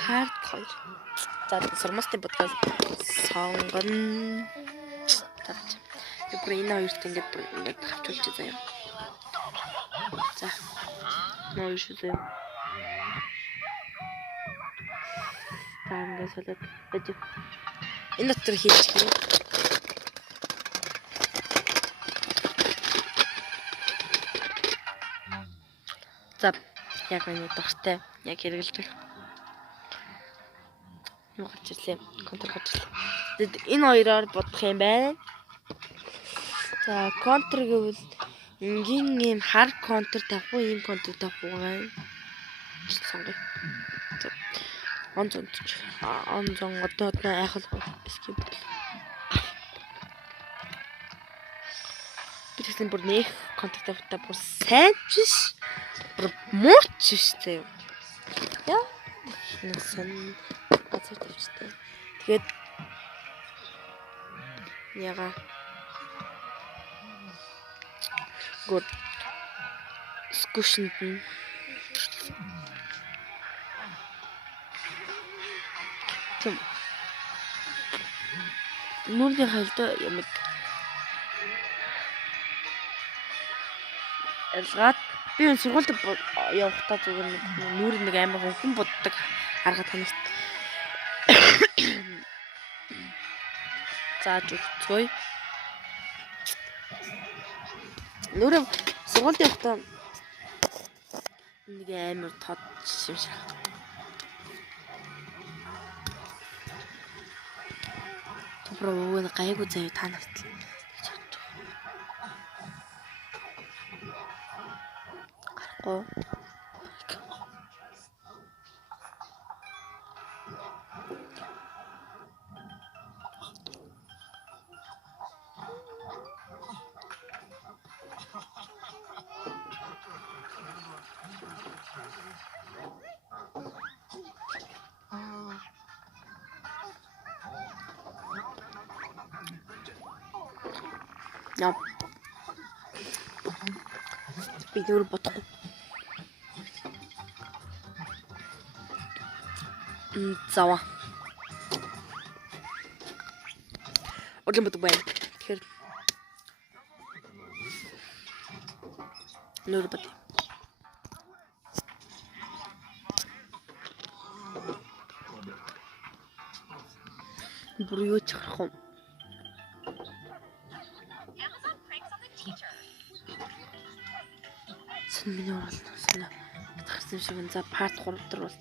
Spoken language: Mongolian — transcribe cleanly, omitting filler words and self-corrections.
Part 2. За сурмастай подкаст сонгоно. Тарч. Бүр энэ хоёрт ингээд хавчуулчих заяа. За. Нөө шүү заяа. Таамаг солиод бэж. Энэ дотор хийчих юм. За. Яг энэ дуртай. Яг хэрэгэлдэг. Гарч ирлээ. Контр гарч ирлээ. Тэгэд энэ хоёроор бодох юм байна. За, контр гэвэл ингийн ийм хар контр тавих уу, ийм контр тавих уу гэх сонгоё. За. Он одоо айхал бискі бод. Би тэгсэн бүр нэх контр тавихтаа бүр сайн биш. Бүр муу ч штэ. Яа. Насан газар тавьчихсан. Тэгээд яга гол скушнд нь тийм нүрийн хайлтаа ямиг ялгаад би энэ сургуульд явахдаа зүгээр нүрийн нэг амар хүн буддаг арга танигт зааж өгцгөөе. Нүрээ сургуульд явахдаа нэг амар тод юм шиг. Топро өвгөн гайгүй заяа та нарт. Гарахгүй. Яа. Би өөр бодохгүй. Зава. Одлон бодог байна. Тэгэхээр нөр бод. Бүр юу ч харах юм. Миний оруулсан. Тэгсэн шиг за part 3 дээр бол